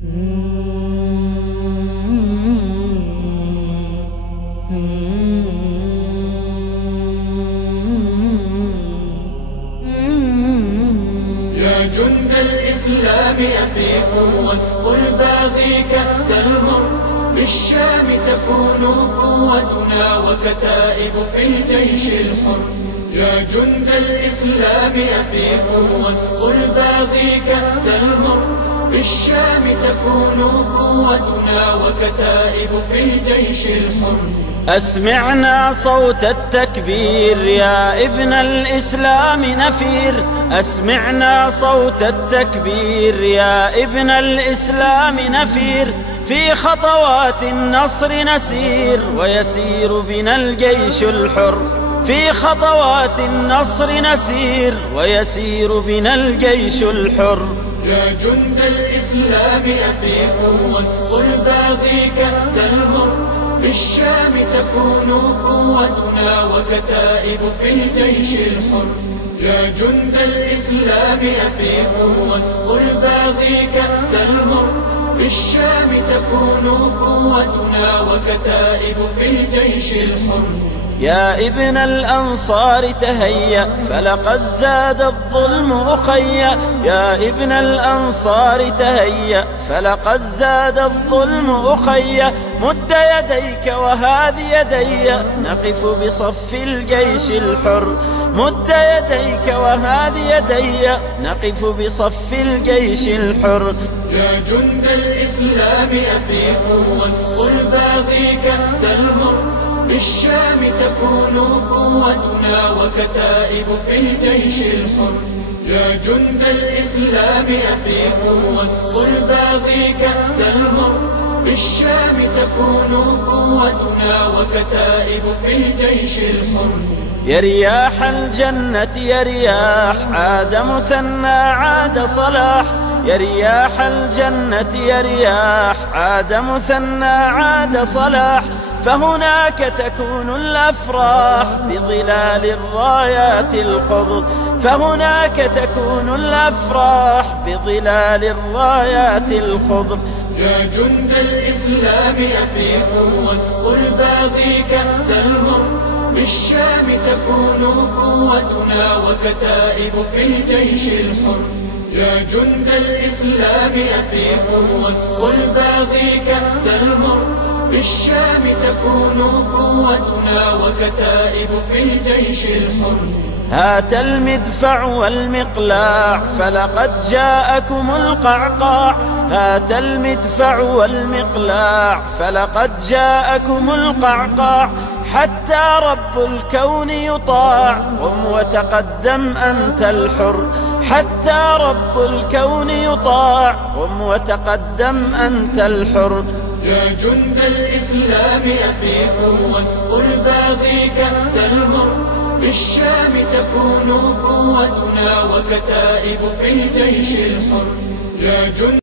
يا جند الإسلام أفيقوا واسقوا الباغي كأس المر، بالشام تكون قوتنا وكتائب في الجيش الحر. يا جند الإسلام أفيقوا واسقوا الباغي كأس المر، بالشام تكون قوتنا وكتائب في الجيش الحر. أسمعنا صوت التكبير يا ابن الإسلام نفير، أسمعنا صوت التكبير يا ابن الإسلام نفير، في خطوات النصر نسير ويسير بنا الجيش الحر، في خطوات النصر نسير ويسير بنا الجيش الحر. يا جند الإسلام أفيقوا واسقوا الباغي كأس المر، بالشام تكون قوتنا وكتائب في الجيش الحر. يا جند الإسلام أفيقوا واسقوا الباغي كأس المر، بالشام تكون قوتنا وكتائب في الجيش الحر. يا ابن الأنصار تهيأ فلقد زاد الظلم أخيا، يا ابن الأنصار تهيأ فلقد زاد الظلم أخيا، مد يديك وهذه يدي نقف بصف الجيش الحر، مد يديك وهذه يدي نقف بصف الجيش الحر. يا جند الإسلام أفيقوا واسقوا الباغي كأس المر، بالشام تكون قوتنا وكتائب في الجيش الحر. يا جند الإسلام أفيقوا واسقوا الباغي كأس المر، بالشام تكون قوتنا وكتائب في الجيش الحر. يا رياح الجنة يا رياح عاد مثنى عاد صلاح، يا رياح الجنة يا رياح عاد مثنى عاد صلاح، فهناك تكون الأفراح بظلال الرايات الخضر، فهناك تكون الأفراح بظلال الرايات الخضر. يا جند الإسلام أفيقوا واسقوا الباغي كأس المر، بالشام تكون قوتنا وكتائب في الجيش الحر. يا جند الإسلام أفيقوا واسقوا الباغي كأس المر، بالشام تكون قوتنا وكتائب في الجيش الحر. هات المدفع والمقلاع فلقد جاءكم القعقاع، هات المدفع والمقلاع فلقد جاءكم القعقاع، حتى رب الكون يطاع قم وتقدم أنت الحر، حتى رب الكون يطاع قم وتقدم أنت الحر. يا جند الإسلام أفيقوا واسقوا الباغي كأس المر، بالشام تكون قوتنا وكتائب في الجيش الحر. يا جند